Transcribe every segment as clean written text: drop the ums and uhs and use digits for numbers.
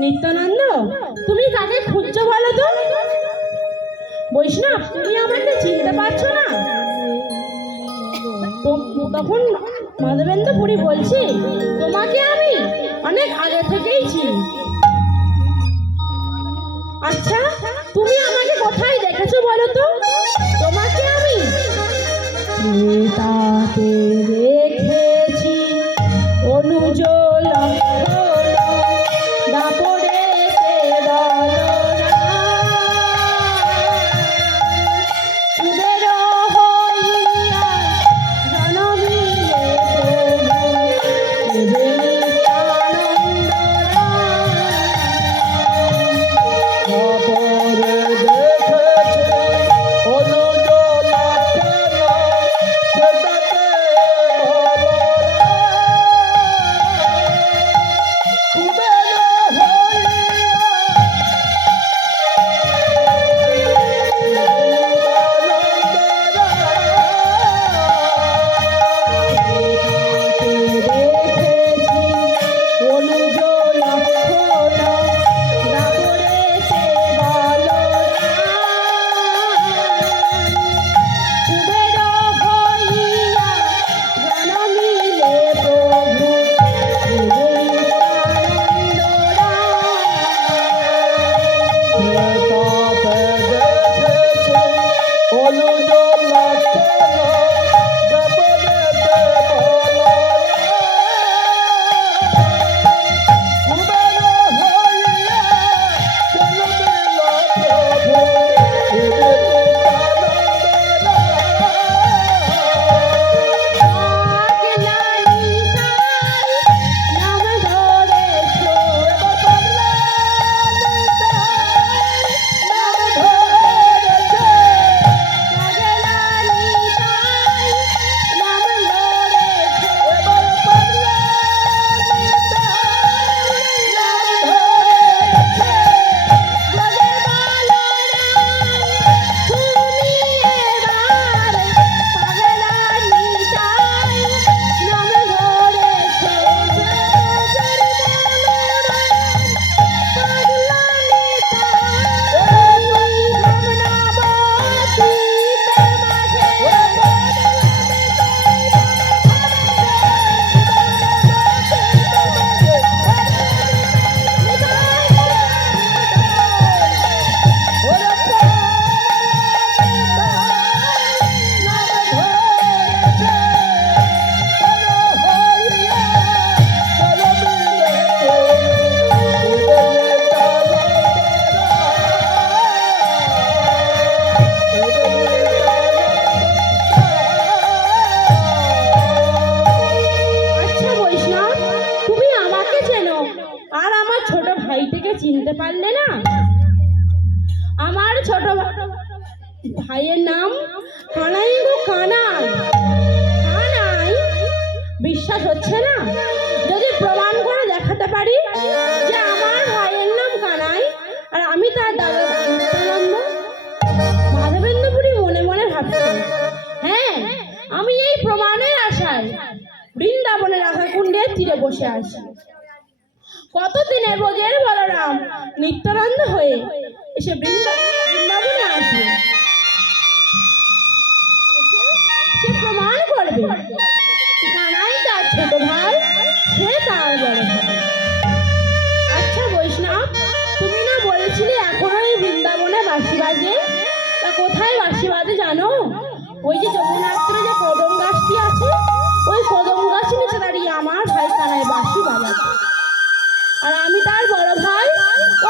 নিত্যানন্দ, তুমি কাকে খুঁজছো বলো তো? বৈষ্ণব, তুমি আমাকে চিনতে পারছো না? তখন মাধবেন্দ্র পুরী বলছি, তোমাকে আমি অনেক আগে থেকেই চিনি। আচ্ছা, তুমি আমাকে কোথায় দেখেছো বলো তো? তোমাকে আমি তাতে দেখেছি অনুজ দাপরে চিনতে পারলে না? আমার ছোট ভাইয়ের নাম কানাই গো কানাই। কানাই, বিশ্বাস হচ্ছে না? যদি প্রমাণ করে দেখাতে পারি যে আমার ভাইয়ের নাম কানাই আর আমি তার দাদা নিত্যানন্দ। মাধবেন্দ্রপুরী মনে মনে ভাবছে, হ্যাঁ, আমি এই প্রমাণের আশায় বৃন্দাবনের রাধাকুণ্ডের তীরে বসে আছি। কতদিনের ব্রজের বলরাম নিত্যানন্দ হয়ে এসে বৃন্দাবনে আসবে, সে প্রমাণ করবে কানাই তার ছোট ভাই, সে তার বড় ভাই। আচ্ছা বৈষ্ণব, তুমি না বলেছিলে এখনো এই বৃন্দাবনে বাঁশি বাজে? তা কোথায় বাঁশি বাজে জানো? ওই যে যমুনাত্রে যে কদম গাছটি আছে, ওই কদম গাছ নিচে দাঁড়িয়ে আমার ভাই কানাই বাঁশি বাজাচ্ছে। আর আমি তার বড় ভাই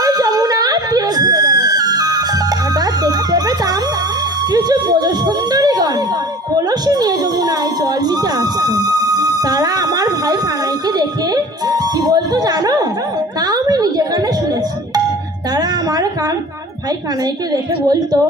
ওই যমুনার তীরে ঘুরে বেড়াচ্ছি। হঠাৎ দেখতে পেতাম কিছু ব্রজ সুন্দরীগণ কলসি নিয়ে যমুনায় জল দিতে আসছে। তারা আমার ভাই কানাইকে দেখে কি বলতো জানো? তাও আমি নিজের কানে শুনেছি। তারা আমার ভাই কানাইকে দেখে বলতো,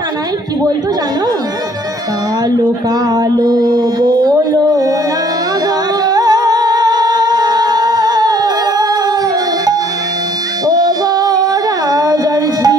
কানাই কি বলতো জানো? কালো কালো বলো না গো, ও গো রাজার ঝি,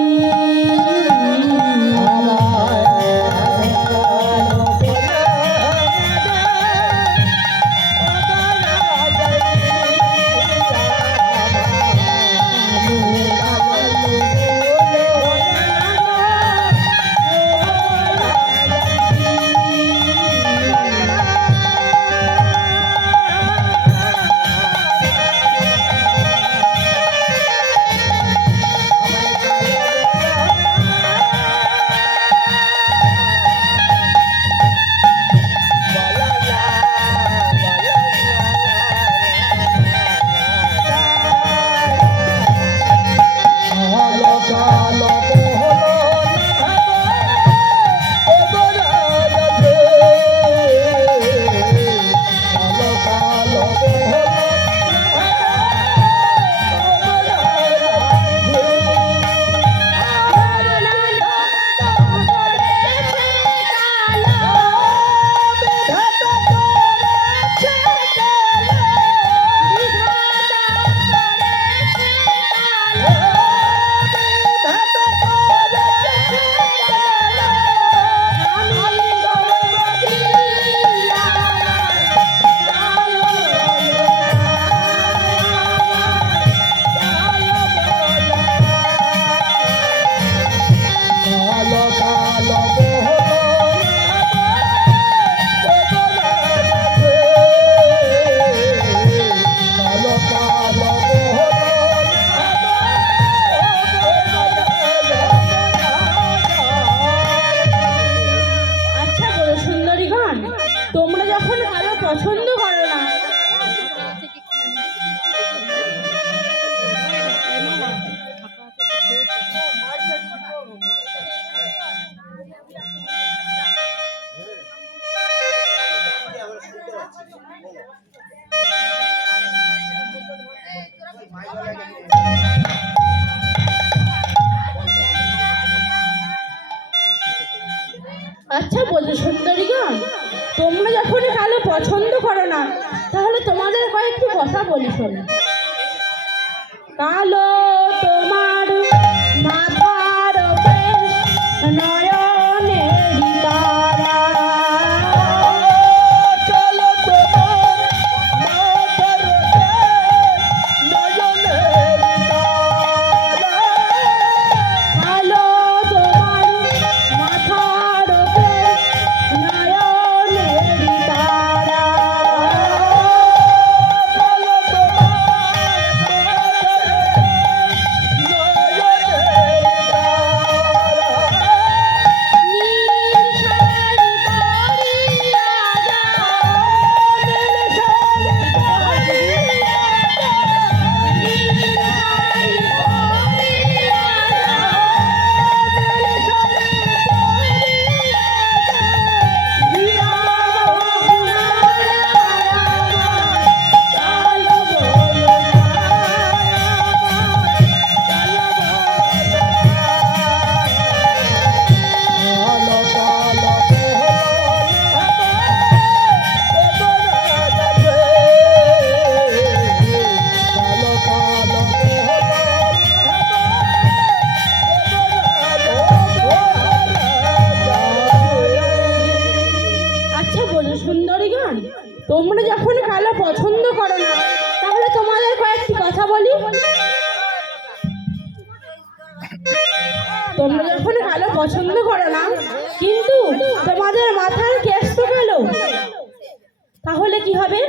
তোমরা যখন কারো পছন্দ করো না, আচ্ছা বলছো সুন্দরীগণ, তোমরা যখন কালো পছন্দ করো না, তাহলে তোমাদের কয়েকটি কথা বলি শোনো। কালো তোমার মাথার বেশ, নয়নেরই তারা, চলো তোমার মাথার নয়নের তারা, কালো তোমার মাথার বেশ, নয়নেরই তারা, চলো তোমরা যখন কালো পছন্দ করো না, তাহলে তোমাদের কয়েকটি কথা বলি। তোমরা যখন কালো পছন্দ করো না, কিন্তু তোমাদের মাথার কেশ তো কালো, তাহলে কি হবে?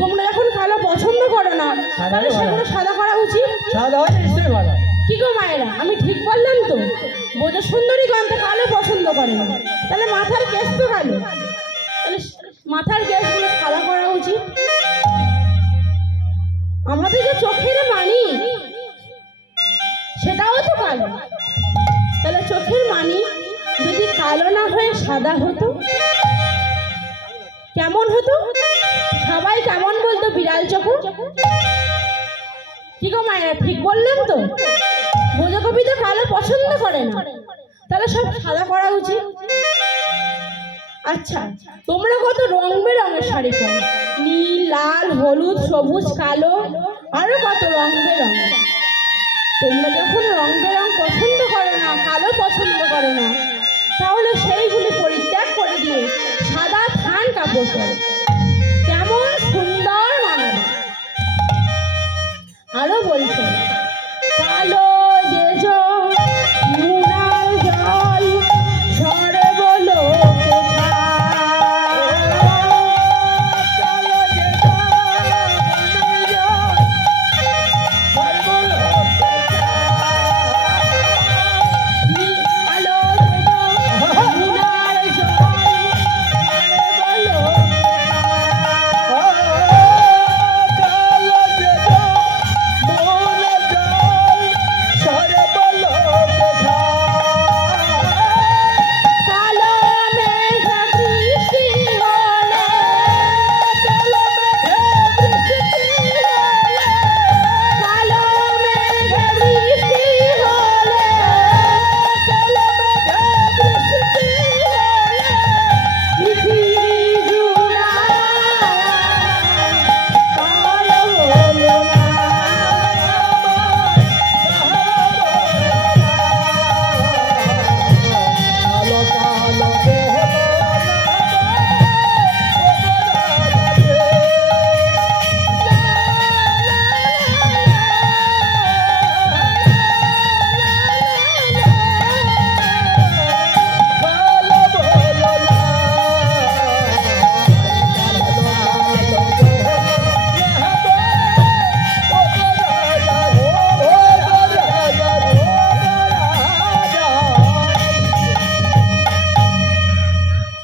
তোমরা যখন কালো পছন্দ করো না, তাহলে সেগুলো সাদা করা উচিত। সাদা হয় নিশ্চয়ই ভালো। কি গো মায়েরা, আমি ঠিক বললাম তো? বোঝ সুন্দরী গন্ধ কালো পছন্দ করে না, তাহলে মাথার কেশ তো কালো, তাহলে মাথার কেশগুলো সাদা করা উচিত। আমাদের যে চোখের মানি, সেটাও তো কালো, তাহলে চোখের মানি যদি কালো না হয়ে সাদা হতো, কেমন হতো? সবাই কেমন বলতো? বিড়াল চোখ। কি গো মায়েরা, ঠিক বললাম তো? বোঝা কবি তো কালো পছন্দ করে না, তাহলে সব সাদা করা উচিত। আচ্ছা, তোমরা কত রং বেরঙের শাড়ি পরো, নীল, লাল, হলুদ, সবুজ, কালো, আরো কত রং বেরঙের। তোমরা যখন রং বেরং পছন্দ করো না, কালো পছন্দ করো না, তাহলে সেইগুলি পরিত্যাগ করে দিয়ে সাদা থান কাপড় পরো, কেমন সুন্দর মানাবে। আরো বলছে, কালো যে জল মুনার জল সর্বলোকে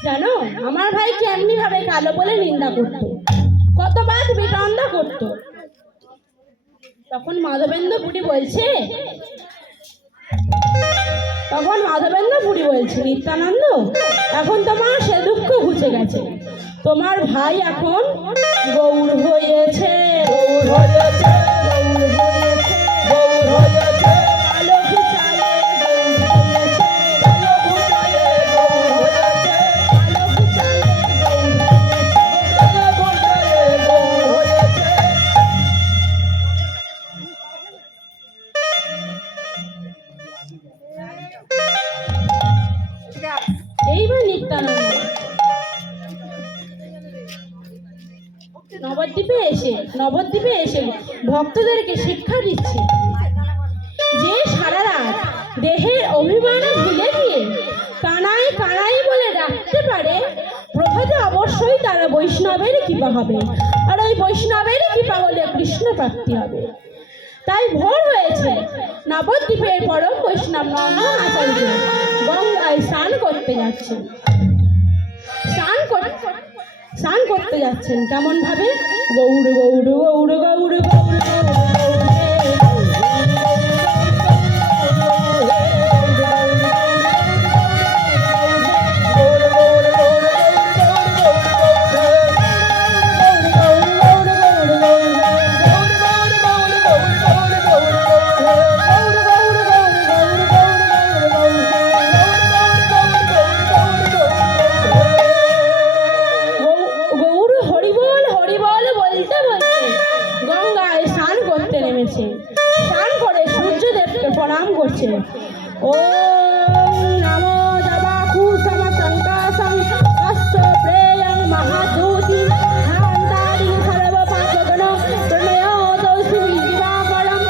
জানো, আমার ভাইকে এমনি ভাবে কালো বলে নিন্দা করতো, কতবার বিতন্দা করতো। তখন মাধবেন্দ্র পুরী বলছে, নিত্যানন্দ, এখন তোমার সে দুঃখ ঘুচে গেছে, তোমার ভাই এখন গৌর হয়েছে, কালো ঘুচালে গৌর হয়েছে, কালো ঘুচালে গৌর হয়েছে। এইবার নিত্যানন্দ নবদ্বীপে এসে ভক্তদেরকে শিক্ষা দিচ্ছে যে সারা রাত দেহের অভিমানে ভুলে গিয়ে কানাই কানাই বলে ডাকতে পারে, প্রভাতে অবশ্যই তারা বৈষ্ণবের কৃপা হবে, আর ওই বৈষ্ণবের কৃপা হলে কৃষ্ণ প্রাপ্তি হবে। তাই ভোর হয়েছে, নবদ্বীপের পরম বৈষ্ণব নন্দন আচার্য গঙ্গায় স্নান করতে যাচ্ছেন। কেমন ভাবে? গৌর গৌর গৌর গৌর গৌর স্নান করে সূর্যদেবকে প্রণাম করছে। ওম নমো জবাকু সমসংকাসং তস্য প্রেয়ং মহাজ্যোতি হান্তারি সর্বপাপগণ প্রণয়োতস্মি দিবাকরম।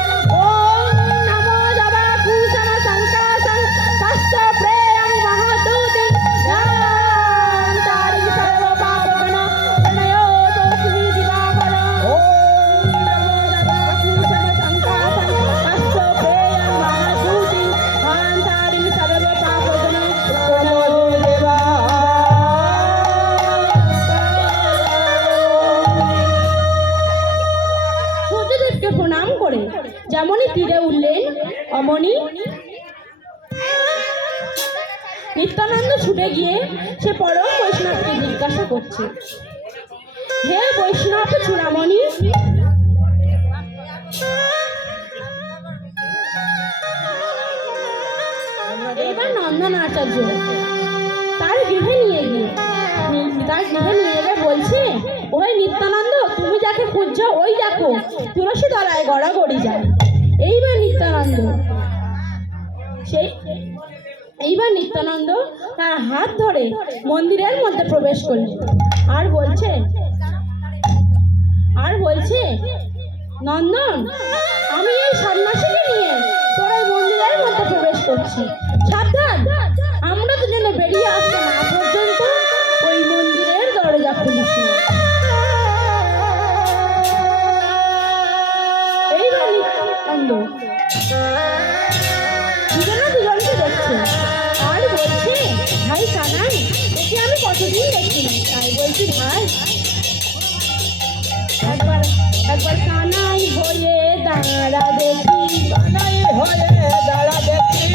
ওম নমো জবাকু সমসংকাসং তস্য প্রেয়ং মহাজ্যোতি হান্তারি সর্বপাপগণ প্রণয়োতস্মি দিবাকরম। প্রণাম করে যেমনই তীরে উঠলেন অমনি নিত্যানন্দ ছুটে গিয়ে সে পরম বৈষ্ণবকে জিজ্ঞাসা করছে, হে বৈষ্ণব চূড়ামণি, এইবার নন্দন আচার্য তার গৃহে নিয়ে গিয়ে বলছে, ওই নিত্যানন্দ, তুমি যাকে খুঁজছো ওই দেখো তুলসী তলায় গড়াগড়ি যায়। এইবার নিত্যানন্দ তার হাত ধরে মন্দিরের মধ্যে প্রবেশ করলেন আর বলছে নন্দন, আমি এই সন্ন্যাসীকে নিয়ে তোর এই মন্দিরের মধ্যে প্রবেশ করছি, সাবধান, আমরা তো যেন বেরিয়ে আসতে না পর্যন্ত ওই মন্দিরের দরজা খুলিস না। এইবার নিত্যানন্দ দুজনকে দেখছে আর বলছে, ভাই কানাই, ওকে আমি কতদিন দেখিনি, তাই বলছি ভাই একবার কানাই হয়ে দাঁড়া দেখি,